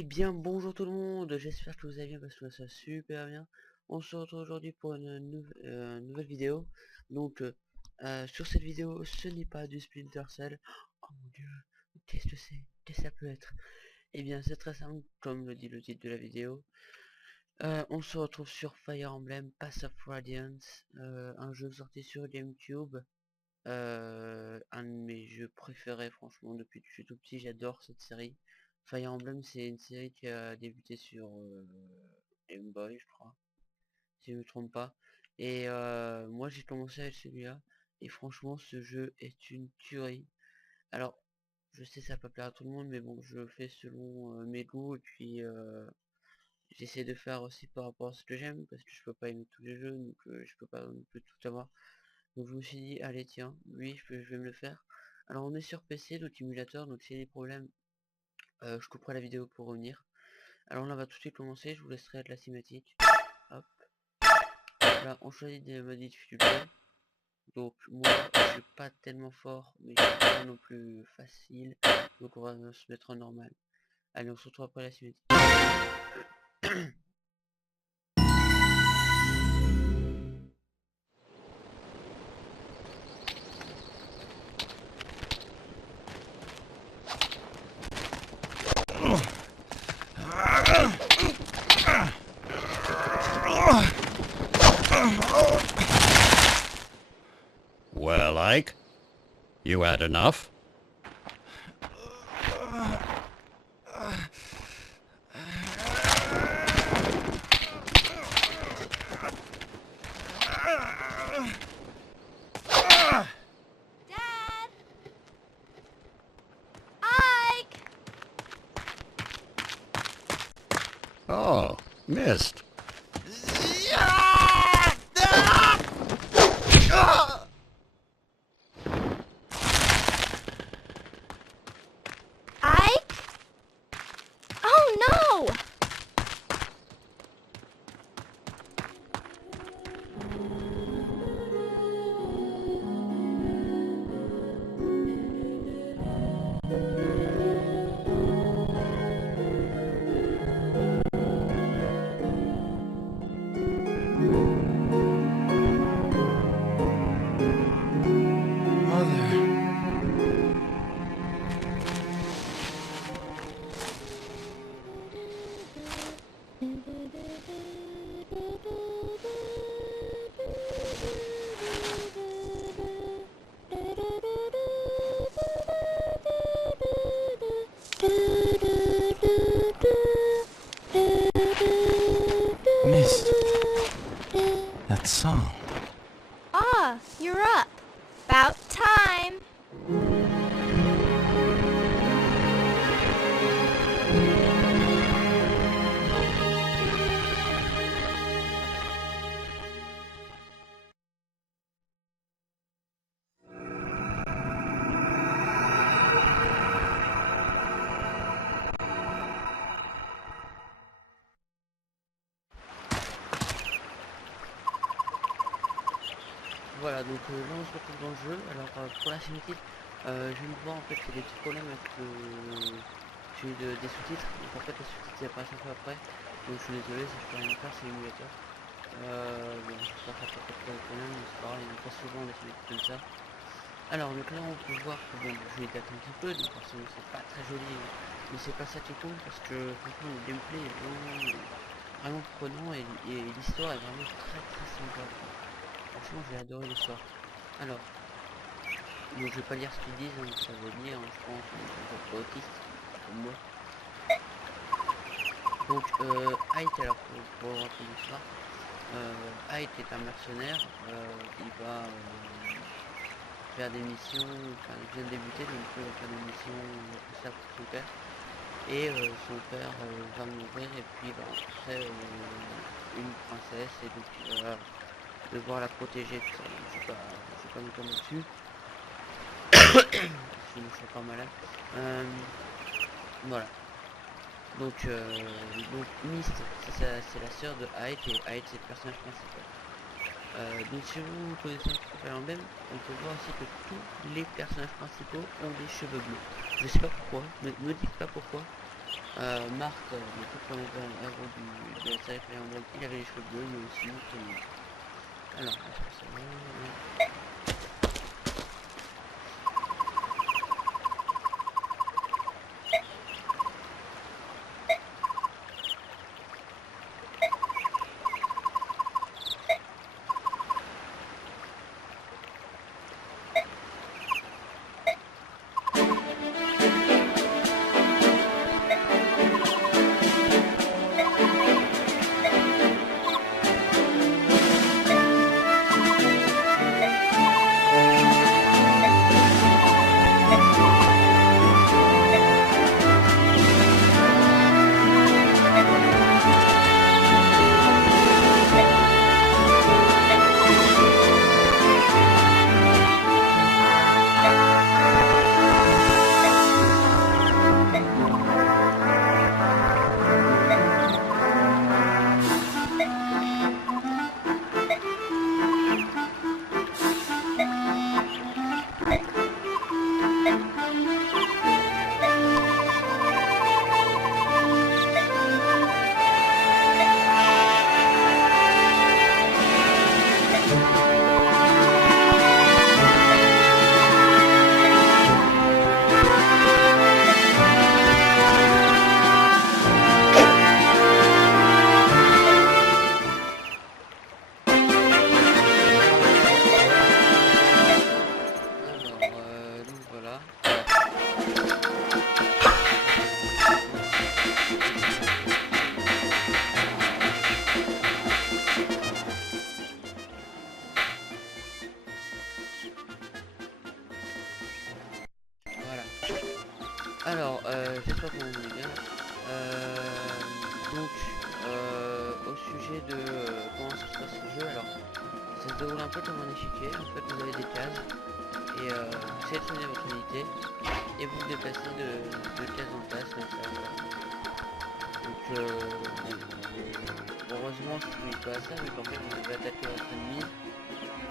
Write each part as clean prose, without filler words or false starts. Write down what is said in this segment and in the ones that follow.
Eh bien bonjour tout le monde, j'espère que vous allez bien parce que moi ça va super bien. On se retrouve aujourd'hui pour une nouvelle vidéo. Donc sur cette vidéo ce n'est pas du Splinter Cell. Oh mon dieu, qu'est-ce que c'est? Qu'est-ce que ça peut être? Eh bien c'est très simple comme le dit le titre de la vidéo. On se retrouve sur Fire Emblem Path of Radiance, un jeu sorti sur GameCube. Un de mes jeux préférés franchement depuis que je suis tout petit, j'adore cette série. Fire Emblem c'est une série qui a débuté sur Game Boy je crois, si je ne me trompe pas. Et moi j'ai commencé avec celui-là et franchement ce jeu est une tuerie. Alors je sais ça va pas plaire à tout le monde mais bon je fais selon mes goûts et puis j'essaie de faire aussi par rapport à ce que j'aime parce que je peux pas aimer tous les jeux donc je peux pas non plus tout avoir. Donc je me suis dit, allez tiens, lui je vais me le faire. Alors on est sur PC, donc émulateur, donc s'il y a des problèmes, je couperai la vidéo pour revenir. Alors là on va tout de suite commencer, je vous laisserai être la cinématique. Hop, là on choisit des modes de difficulté. Donc moi je suis pas tellement fort, mais je suis pas non plus facile. Donc on va se mettre en normal. Allez on se retrouve après la cinématique. Well, Ike, you had enough? Dad! Ike! Oh, missed. Ike? Oh no! Missed that song. Ah, you're up. About time. Voilà, donc là on se retrouve dans le jeu. Alors pour la cinématique, je viens de voir en fait qu'il y a des petits problèmes avec des sous-titres. Donc en fait les sous-titres ils apparaissent un peu après. Donc je suis désolé, ça je peux rien faire, c'est l'émulateur. Bon, j'espère que ça peut pas de problème, mais c'est pareil, il y a pas souvent des cinématiques comme ça. Alors donc là on peut voir que bon, le jeu il date un petit peu, donc forcément c'est pas très joli, mais c'est pas ça qui compte parce que franchement le gameplay est vraiment prenant et l'histoire est vraiment très sympa. Franchement j'ai adoré l'histoire. Alors, donc je vais pas lire ce qu'ils disent, hein, ça veut dire, hein, je pense, un peu autiste, comme moi. Donc, Height, alors pour raconter l'histoire, Height est un mercenaire, il va faire des missions, enfin il vient de débuter, donc il va faire des missions tout ça pour son père. Et son père va mourir et puis il va rencontrer une princesse et donc il va devoir la protéger, tout ça. Donc, je vais pas notamment dessus. Sinon je suis pas malade. Voilà. Donc Mist, c'est la sœur de Height et Height c'est le personnage principal. Donc si vous connaissez un petit peu Fire Emblem, on peut voir aussi que tous les personnages principaux ont des cheveux bleus. Je sais pas pourquoi, ne me dites pas pourquoi, Marc, le tout premier héros de la série Fire Emblem, il avait les cheveux bleus, mais aussi tout le monde. Alors, est-ce que ça va? Donc voilà. Voilà. Alors, j'espère que vous allez bien. Donc, au sujet de comment ça se passe le jeu, alors, ça se déroule un peu comme un échiquier. En fait, vous avez des cases et vous sélectionnez votre unité et vous vous déplacez de case en case comme ça. Voilà. Donc, heureusement, je ne pas à ça, mais qu'en fait, vous devez attaquer votre ennemi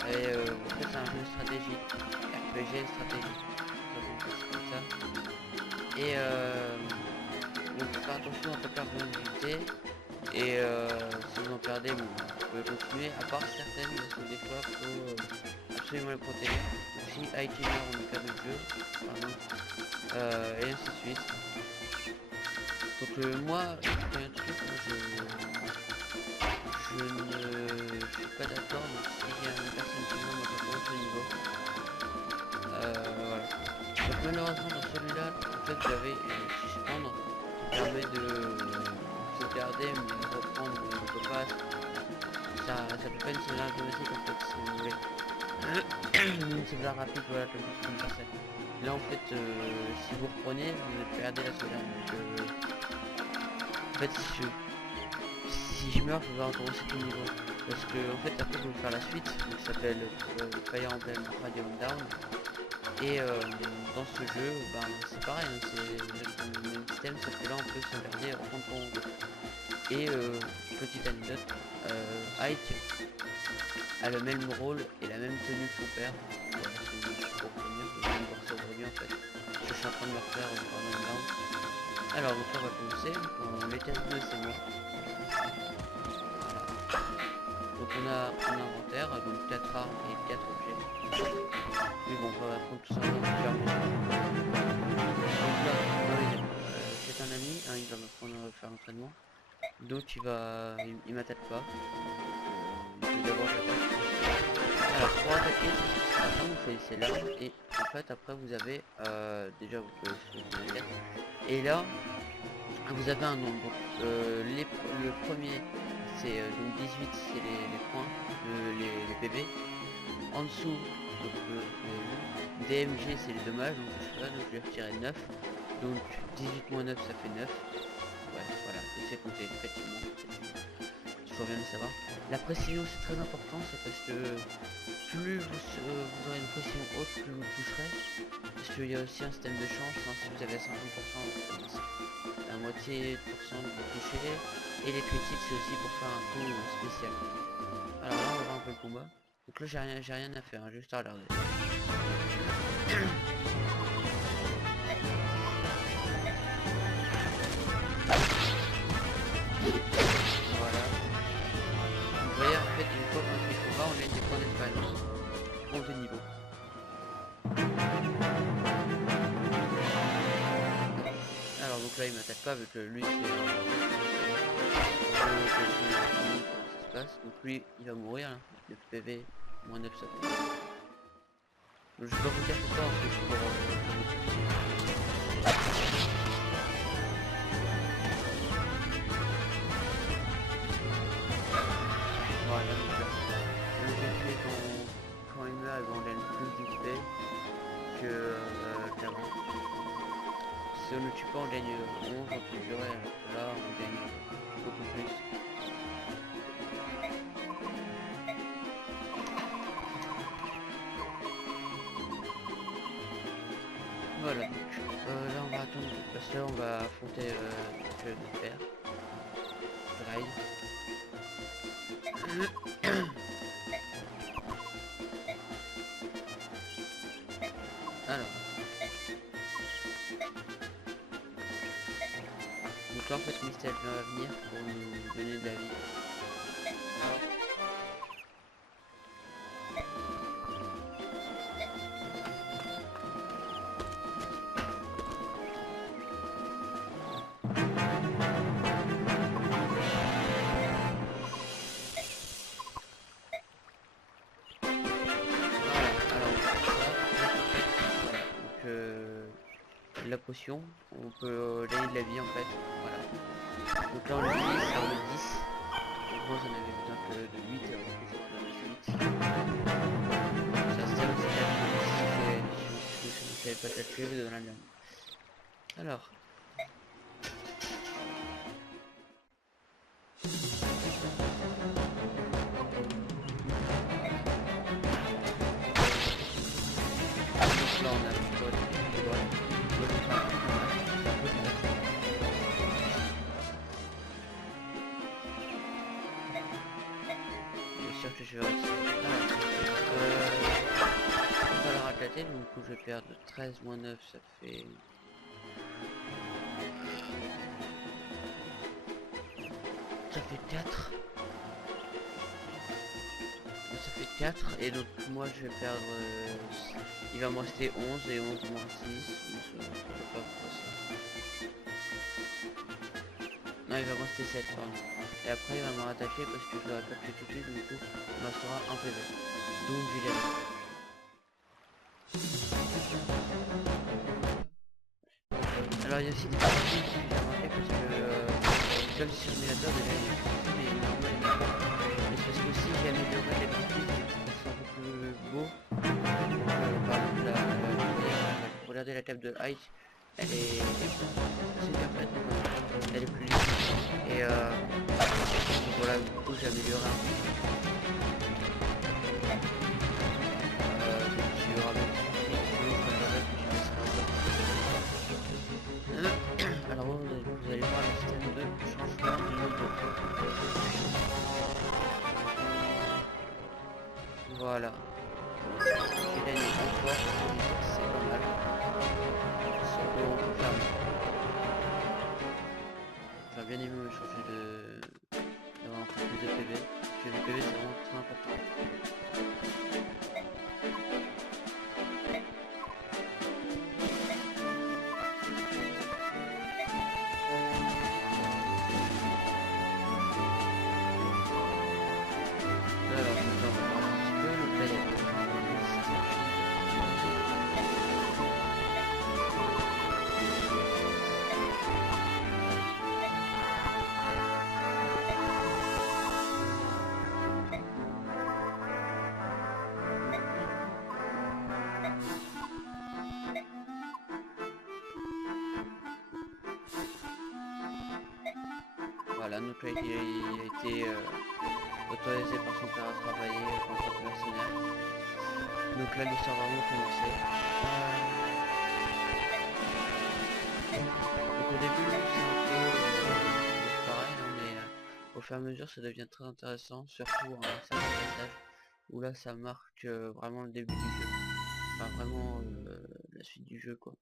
et en fait, c'est un jeu stratégique, RPG stratégique. C'est comme ça. Et donc faut faire attention à ne pas perdre vos unités. Et si vous en perdez, vous pouvez continuer, à part certaines, parce que des fois il faut absolument les protéger. Si Haïti meurt, on ne perd le jeu, pardon. Et ainsi de suite. Donc moi, je fais un truc, je ne suis pas d'accord, donc s'il y a une personne qui meurt, moi je vais pas au niveau. Voilà. Donc malheureusement dans celui-là, en fait j'avais une suspendre qui permet de sauvegarder mais de reprendre le copasse. Ça peut pas une sauvegarde automatique en fait si vous voulez. Une sauvegarde rapide, voilà, comme ça. Là en fait si vous reprenez, vous perdez la sauvegarde. Donc, en fait si je meurs, je vais recommencer tout le niveau. Parce que en fait après je vais vous faire la suite, qui s'appelle Fire Emblem Radium Down. Et dans ce jeu, c'est pareil, hein, c'est le même système, sauf que là on peut sauvegarder en compte. Et petite anecdote, Ike a le même rôle et la même tenue que son père. Voilà, c'est pour revenir, je viens de voir ça aujourd'hui en fait. Je suis en train de me refaire Radium Down. Alors donc là on va commencer, les cases bleues c'est moi. Voilà. Donc on a un inventaire, donc 4 armes et 4 objets. Mais bon, on va prendre tout ça dans plusieurs mesures. Donc là, c'est un ami, hein, il va m'apprendre à faire l'entraînement. D'autres, il m'attaque pas. D'abord j'attaque. Alors pour attaquer, vous choisissez l'arme et en fait après vous avez déjà vous pouvez choisir les 4. Et là vous avez un nombre. Donc, le premier c'est donc 18, c'est les points, les PB. En dessous, donc DMG c'est les dommages, donc je vais retirer 9. Donc 18 moins 9 ça fait 9. Ouais, voilà, et c'est compté, effectivement. Il faut bien le savoir. La précision c'est très important, c'est parce que plus vous aurez une précision haute, plus vous toucherez. Parce qu'il y a aussi un système de chance, hein, si vous avez à 50%, la moitié de pourcent de vous toucher. Et les critiques c'est aussi pour faire un coup spécial. Alors là on va voir un peu le combat. Donc là j'ai rien à faire, hein, juste à regarder. il m'attaque pas vu que lui c'est comment ça se passe. Donc lui il va mourir là. Le PV moins 9 ça fait. Je vais pas vous dire pourquoi parce que je suis voilà, donc le GP quand il meurt, on gagne plus d'XP que qu'avant. Si on ne tue pas on gagne 11 en plus durée, alors que là on gagne beaucoup plus. Voilà, donc là on va attendre parce que là on va affronter le père. Raid. Alors. Donc là en fait Mistel va venir pour nous donner de la vie. La potion, on peut gagner de la vie en fait, voilà. Donc là on utilise, ça en a 10. Donc moi j'en avais besoin que de 8 et en plus j'en ai 8. Ça se termine, si vous ne savez pas calculer, vous donnez un lien. Alors. Là on a le code. Que je vais réussir. On va la racater, donc du coup je vais perdre 13 moins 9, ça fait... Ça fait 4. Ça fait 4, et donc moi je vais perdre... il va me rester 11, et 11 moins 6, je sais pas pourquoi ça. Non, il va me rester 7, pardon. Et après il va me rattaquer parce que je l'aurais pas tué tout de suite, du coup il me restera un PV. Donc j'ai gagné. Alors il y a aussi des parties qui j'ai remarqué parce que comme sur simulateur déjà il y a des parties mais normal il y en a pas. Mais c'est parce que aussi j'ai amélioré les parties pour que ce soit un peu plus beau. Par exemple regardez la table de height, elle est super faite, elle est plus lisse. Et voilà, du coup j'ai amélioré un peu. Alors vous allez voir le système de changement de logo. Voilà. J'ai gagné encore, c'est pas mal. Sauf qu'on peut faire mieux. J'aurais bien aimé me changer d'avoir un peu plus de PV. Parce que les PV c'est vraiment très important. Voilà, donc là, il a été autorisé par son père à travailler en tant que mercenaire. Donc là, l'histoire va vraiment commencer. Donc au début, c'est un peu pareil, hein, mais au fur et à mesure, ça devient très intéressant, surtout un certain passage où là, ça marque vraiment le début du jeu. Enfin, vraiment la suite du jeu, quoi.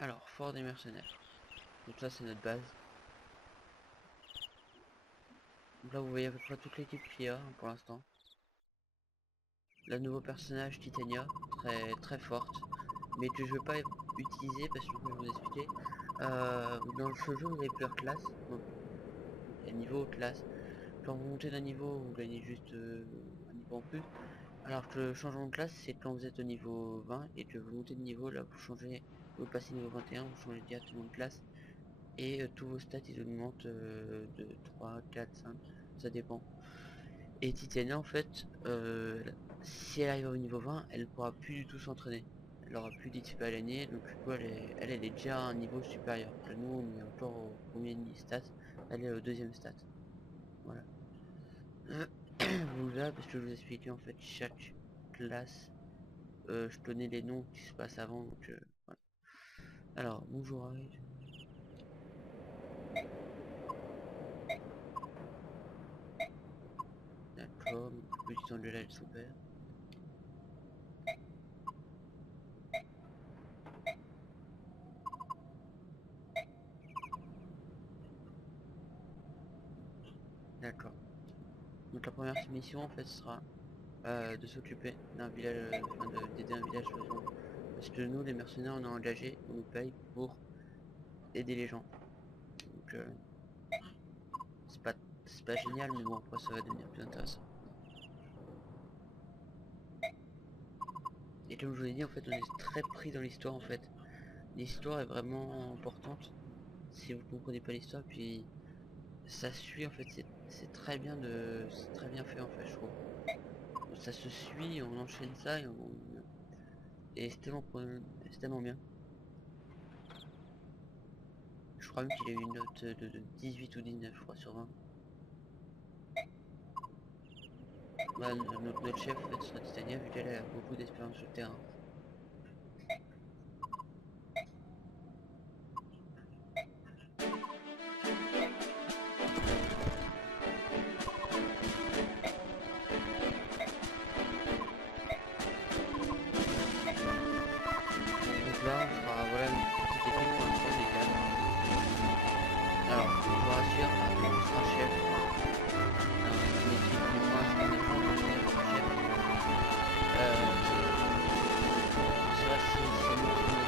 Alors, fort des mercenaires. Donc là c'est notre base. Donc là vous voyez à peu près toute l'équipe qu'il y a pour l'instant. Le nouveau personnage Titania, très forte, mais que je ne vais pas utiliser parce que je vais vous expliquer. Dans ce jeu vous avez plusieurs classes, donc il y a niveau classe. Quand vous montez d'un niveau vous gagnez juste un niveau en plus. Alors que le changement de classe c'est quand vous êtes au niveau 20 et que vous montez de niveau, là vous changez, vous passez niveau 21, vous changez directement de classe. Et tous vos stats ils augmentent de 3, 4, 5, ça dépend. Et Titania en fait, si elle arrive au niveau 20, elle pourra plus du tout s'entraîner. Elle aura plus d'XP à l'année, donc du coup elle est déjà à un niveau supérieur. Là, nous on est encore au premier stat, elle est au deuxième stat. Voilà. Vous là, parce que je vous expliquais en fait chaque classe, je connais les noms qui se passent avant, donc voilà. Alors bonjour Harry. D'accord, petit temps de là de son père. D'accord. Donc la première mission en fait sera de s'occuper d'un village, d'aider un village parce que nous les mercenaires on est engagés, on nous paye pour aider les gens. Donc c'est pas génial mais bon après ça va devenir plus intéressant. Et comme je vous ai dit en fait on est très pris dans l'histoire en fait. L'histoire est vraiment importante si vous comprenez pas l'histoire, puis ça suit en fait, c'est très bien fait en fait je trouve. Ça se suit, on enchaîne ça et c'est tellement bien. Je crois même qu'il a eu une note de 18 ou 19 je crois sur 20. Bah, notre chef en fait sur Titania vu qu'elle a beaucoup d'expérience sur le terrain. Donc là on sera voilà une petite équipe pour l'instant des cadres. Alors je vous rassure, on sera chef. Alors, c'est une équipe mais pour l'instant on n'est pas encore chef. C'est vrai que c'est nous qui nous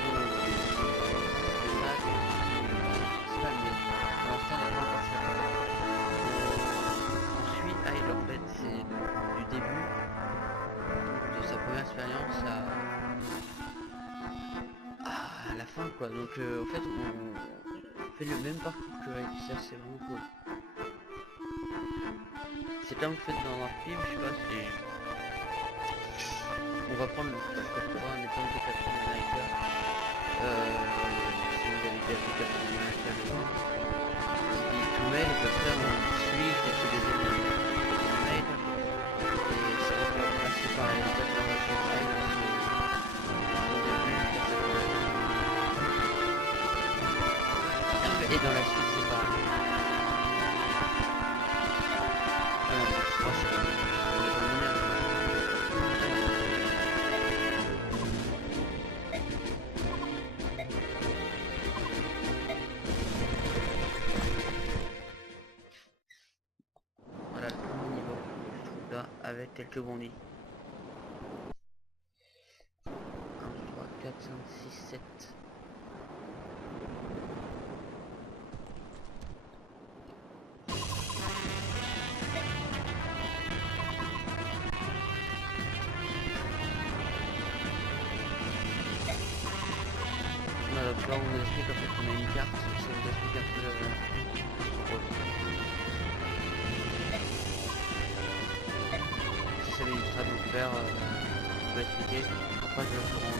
c'est pas mais pour l'instant on n'est pas encore chef. On suit Hyde en fait, c'est du début de sa première expérience à la fin quoi. Donc en fait on fait le même parcours que Hyde, ça c'est vraiment cool. C'est comme vous faites dans un film, je sais pas, c'est... On va prendre un exemple de Captain America. Si vous avez déjà vu Captain America, tout mail, ils peuvent faire suivre et se désigner Captain America. Et ça va faire assez pareil, en fait, on va faire pareil au début, et dans la suite c'est pareil. Je crois que c'est voilà le premier niveau, je trouve là, avec quelques bondis. 1, 3, 4, 5, 6, 7. Donc là on vous explique en fait qu'on a une carte, ça vous explique un peu le rôle. Si ça m'illustre à vous faire, je vais expliquer, après je le ferai.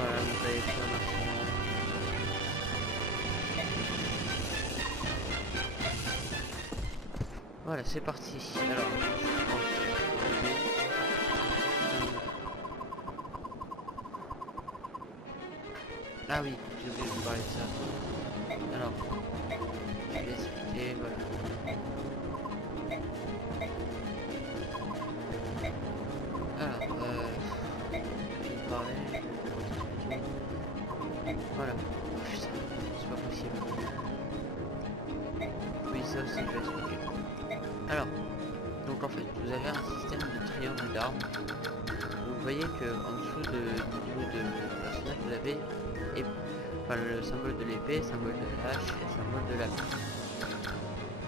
Voilà, donc Voilà, c'est parti. Alors, ah oui, j'ai oublié de vous parler de ça. Alors, je vais expliquer, voilà. Alors, je vais parler. Voilà. Oh, putain, c'est pas possible. Oui, ça aussi, je vais expliquer. Alors, donc en fait, vous avez un système de triangle d'armes. Vous voyez que en dessous du niveau de personnage, vous avez le symbole de l'épée, le symbole de la hache et le symbole de la lance.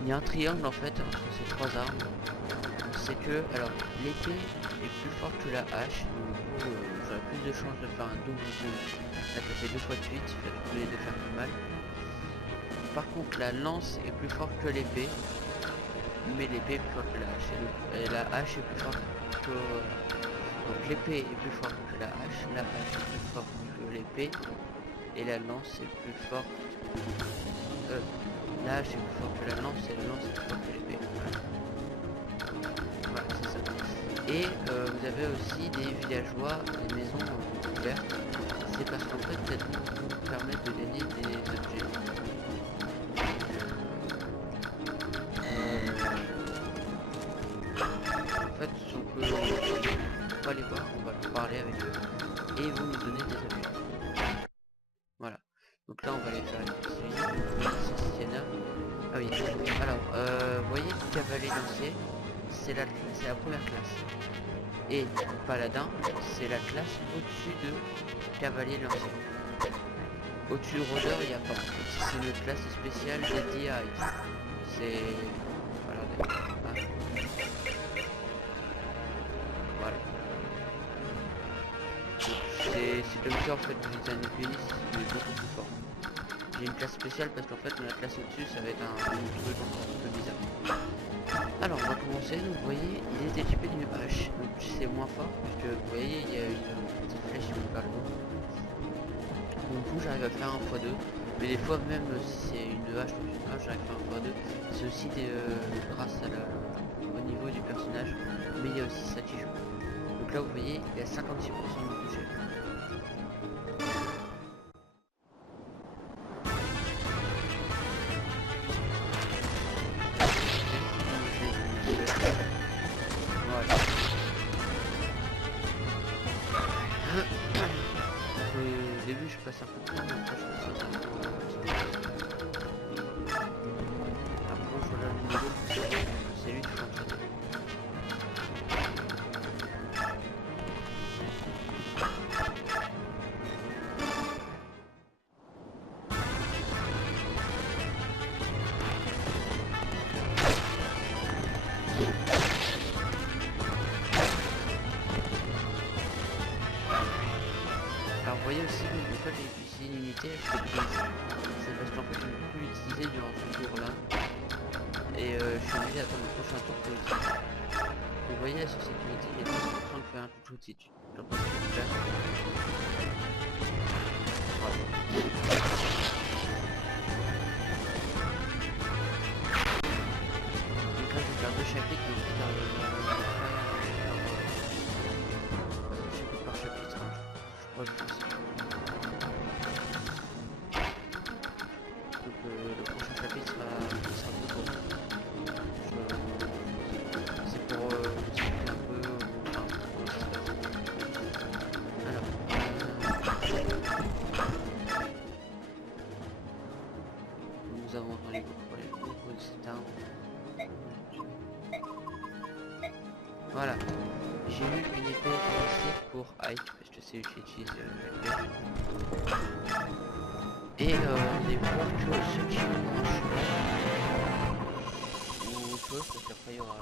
Il y a un triangle en fait entre ces trois armes. C'est que, alors, l'épée est plus forte que la hache, donc du coup, j'aurai plus de chances de faire un double zoom, la passer 2 fois de suite, au lieu de faire plus mal. Par contre, la lance est plus forte que l'épée, mais l'épée est plus forte que la hache. Et la hache est plus forte que... donc l'épée est plus forte que la hache est plus forte que l'épée, et la lance est plus forte... la hache est plus forte que la lance, et la lance est plus forte que l'épée. Voilà, c'est ça. Et vous avez aussi des villageois, des maisons ouvertes. C'est parce qu'en fait, elles vous permettent de gagner des objets. En fait, on va les voir, on va parler avec eux et ils vont nous donner des objets. Voilà. Donc là, on va aller faire une Sienna. Ah oui. Alors, voyez, cavalier lancier, c'est la première classe. Et paladin, c'est la classe au-dessus de cavalier lancier. Au-dessus de rôdeur, il n'y a pas. C'est une classe spéciale dédiée à Ice. C'est... Voilà, ah. Voilà. C'est comme ça en fait, vous êtes un épéiste, mais beaucoup plus fort. J'ai une classe spéciale parce qu'en fait la classe au-dessus ça va être un truc encore un peu bizarre. Alors on va commencer, donc vous voyez il est équipé d'une hache, donc c'est moins fort puisque vous voyez il y a une petite flèche qui me parle. Donc du coup j'arrive à faire un x2, mais des fois même si c'est une hache ou une hache j'arrive à faire un x2, c'est aussi grâce à au niveau du personnage, mais il y a aussi ça qui joue. Donc là vous voyez il y a 56% de toucher. Au début je passe un peu de temps, mais après je passe un peu de temps. Après je regarde le niveau, c'est lui qui faut entraîner. Alors vous voyez aussi, une fois que j'ai utilisé une unité, je fais prise. C'est parce qu'en fait je ne peux plus l'utiliser durant ce tour là. Et je suis obligé d'attendre le prochain tour pour l'utiliser. Vous voyez sur cette unité, il y a 10% de faire un tout de suite. Donc je vais le faire. Voilà. Donc là je vais faire 2 chapitres, donc je vais faire chapitre par chapitre. Je crois que je fais ça. Donc le prochain chapitre sera plus court. C'est pour vous expliquer un peu enfin, comment ça se passe. Alors, nous avons entendu beaucoup de cette arme. Voilà, j'ai eu une épée élastique pour Ike, parce que c'est lui qui utilise l'épée. Et on est voir que ceux qui ont un chemin ou autre chose, parce qu'après il y aura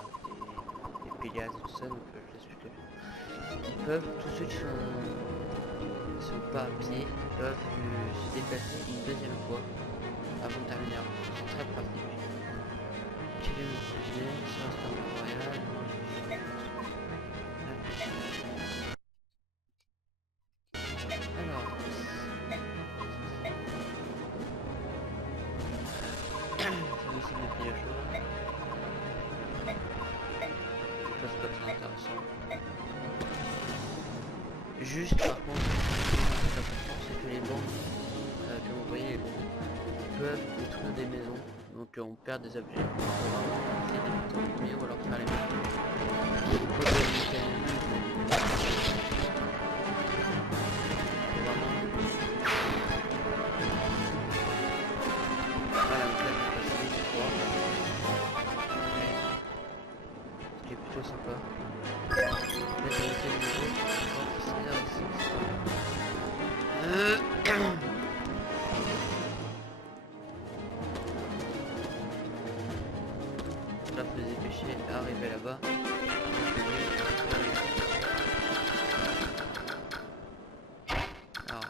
des Pégases et tout ça, donc je l'explique. Ils peuvent, tous ceux qui sont pas à pied, peuvent se déplacer une deuxième fois avant de terminer. C'est très pratique. Quel est mon projet? Ça reste un peu royal. Alors, c'est aussi des villageois. Juste par contre, ce qui est important, c'est que les bandits, comme vous voyez, les bandits peuvent détruire des maisons, donc on perd des objets. On peut vraiment essayer d'éviter le premier ou alors faire les maisons. Il faut des mécanismes. Voilà, donc là, je vais passer les trois. Ce qui est plutôt sympa. Là, j'ai noté le niveau. Là, faut se dépêcher à arriver là-bas. Alors,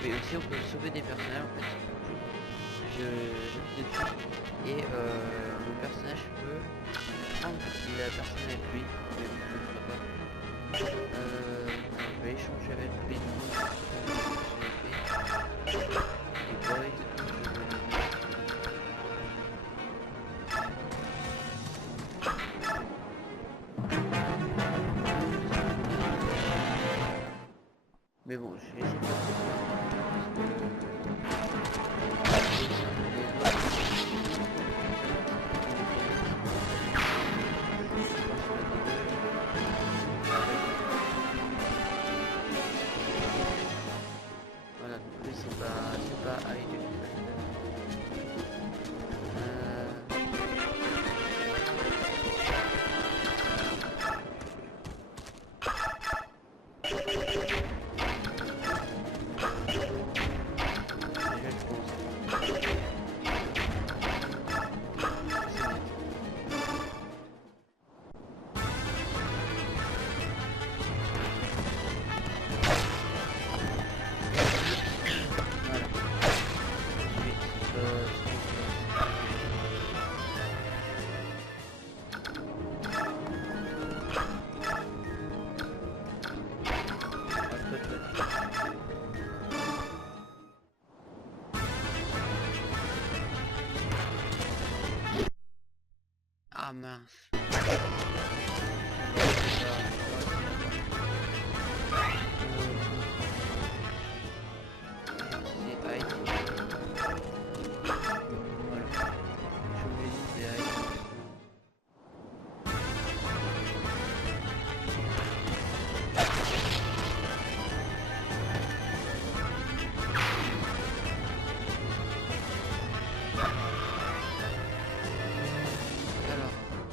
mais aussi on peut sauver des personnages en fait. J'appuie dessus et le personnage peut prendre la personne avec lui, mais je ne le ferai pas. Je vais échanger avec lui. Et boy, mais bon, je vais essayer de faire voilà, donc lui c'est pas avec lui. Ah mince.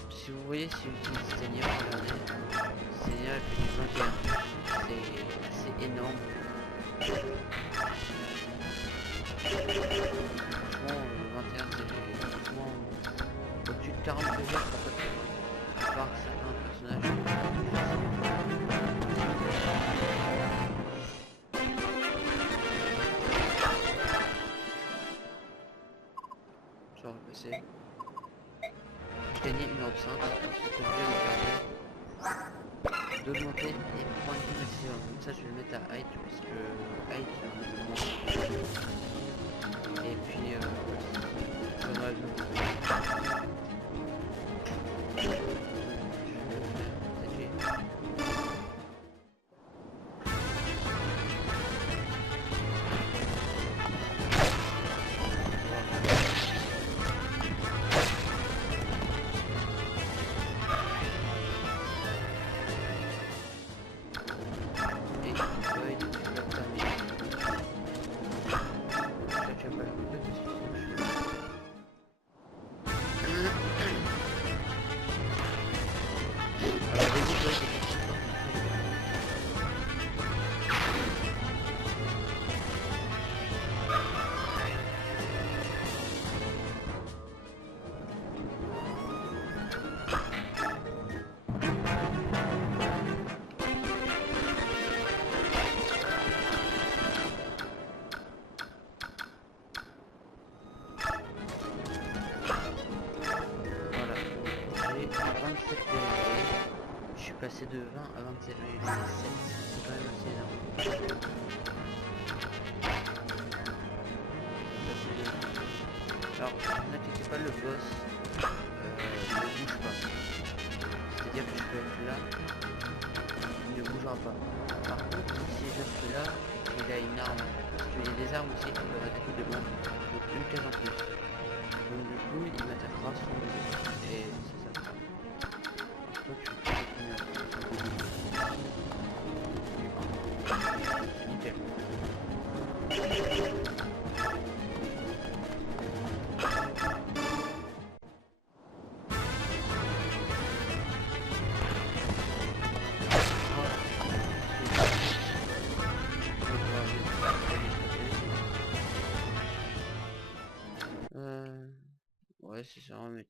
Si vous voyez, si j'utilise Seigneur, regardez, Seigneur fait du 21, c'est énorme. Franchement, le 21 c'est franchement au-dessus de 40 PV, je crois pas que à part certains personnages. Genre le PC. Gagner une heure 5, c'est bien de d'augmenter les points de vie maximum. Comme ça je vais le mettre à height parce que height c'est un élément. Et puis ça va être 7 périmètres. Je suis passé de 20 à 27, mais il est 7. C'est quand même assez énorme. Alors, n'inquiétez pas, le boss ne bouge pas. C'est-à-dire que je peux être là, il ne bougera pas. Par contre, si je suis là, il a une arme. Parce qu'il y a des armes aussi qui peuvent attaquer de loin. Donc une case en plus. Donc du coup, il m'attaquera son dos. Et c'est ça. Donc je peux continuer. Nickel. Ouais, c'est ça, mais...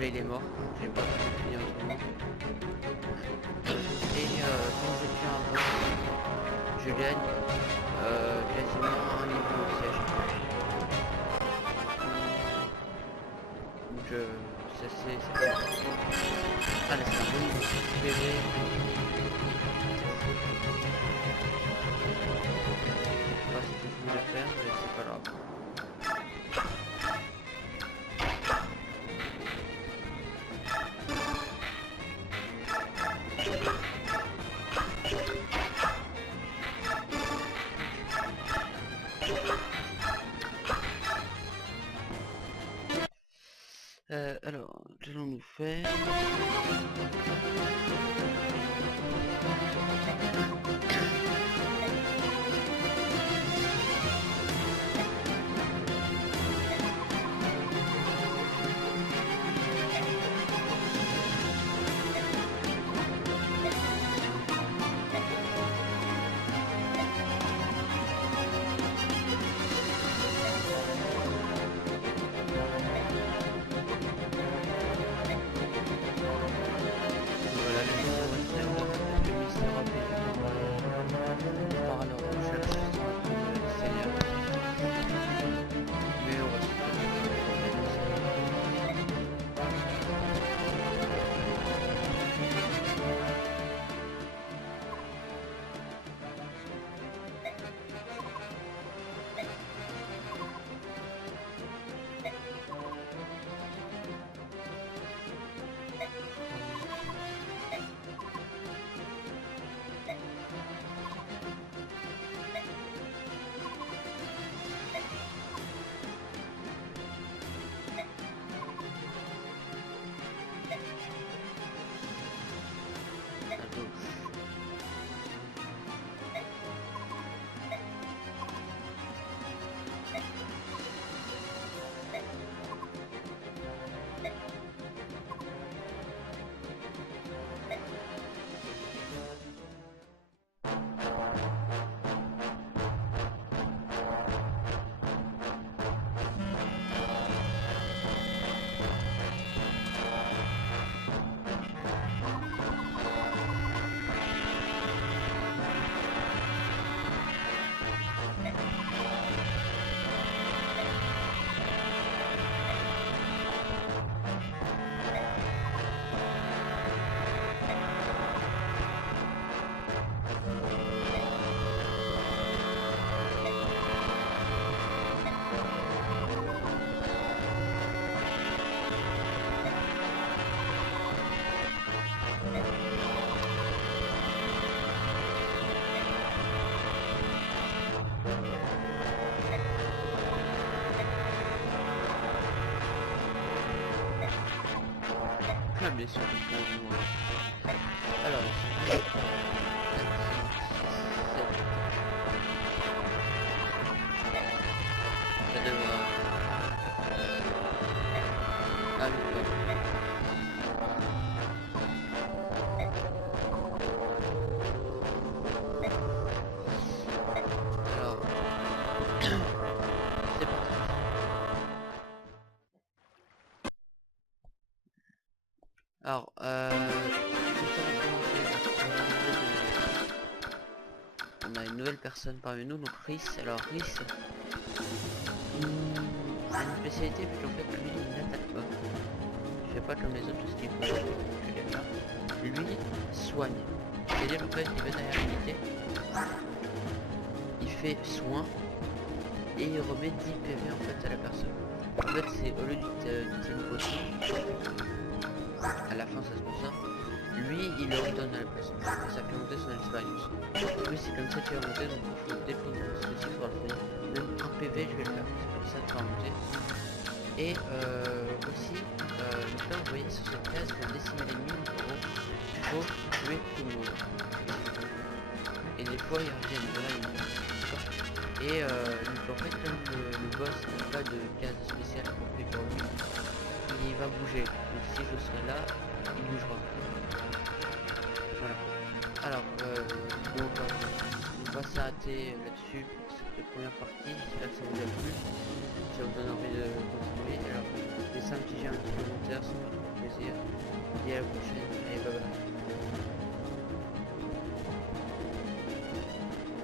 Là il est mort, j'ai pas pu finir autrement. Et quand je tue un boss, je gagne quasiment un niveau au siège. Donc ça c'est... Ah là c'est un bon niveau. PV. Je sais pas ce que je voulais faire, mais c'est pas grave. Alors, qu'allons-nous faire? Voilà, les choses restent, on a fait le mystère par là. plein de blessures. Alors, ça devra... Ah oui, alors, c'est parti. Alors, juste avant de commencer, on a une nouvelle personne parmi nous, donc Rhys. Alors Rhys a une spécialité puisqu'en fait lui il n'attaque pas. Il fait pas comme les autres, tout ce qu'il faut que les faire. Lui soigne. C'est-à-dire en fait il va derrière l'unité, il fait soin et il remet 10 PV en fait à la personne. En fait c'est au lieu d'utiliser une potion, à la fin ça se passe ça, lui il le redonne à la personne et ça fait monter son expérience. Lui c'est comme ça qu'il va monter, donc il faut dépendre de ceci pour le faire. Même un PV je vais le faire, c'est comme ça qu'il va monter. Et aussi, là vous voyez sur cette case pour décimer l'ennemi, en gros, il faut tuer tout le monde. Et des fois ils reviennent, voilà ils meurent. Et donc en fait comme le boss n'a pas de case spéciale pour lui, il va bouger. Donc si je serai là, il bougera. Voilà. Alors, donc, on va s'arrêter là-dessus pour cette première partie. J'espère que ça vous a plu. Ça vous donne envie de continuer. Alors, laissez un petit j'aime, un petit commentaire, ça me fait trop plaisir. Et à la prochaine. Allez, bye bye.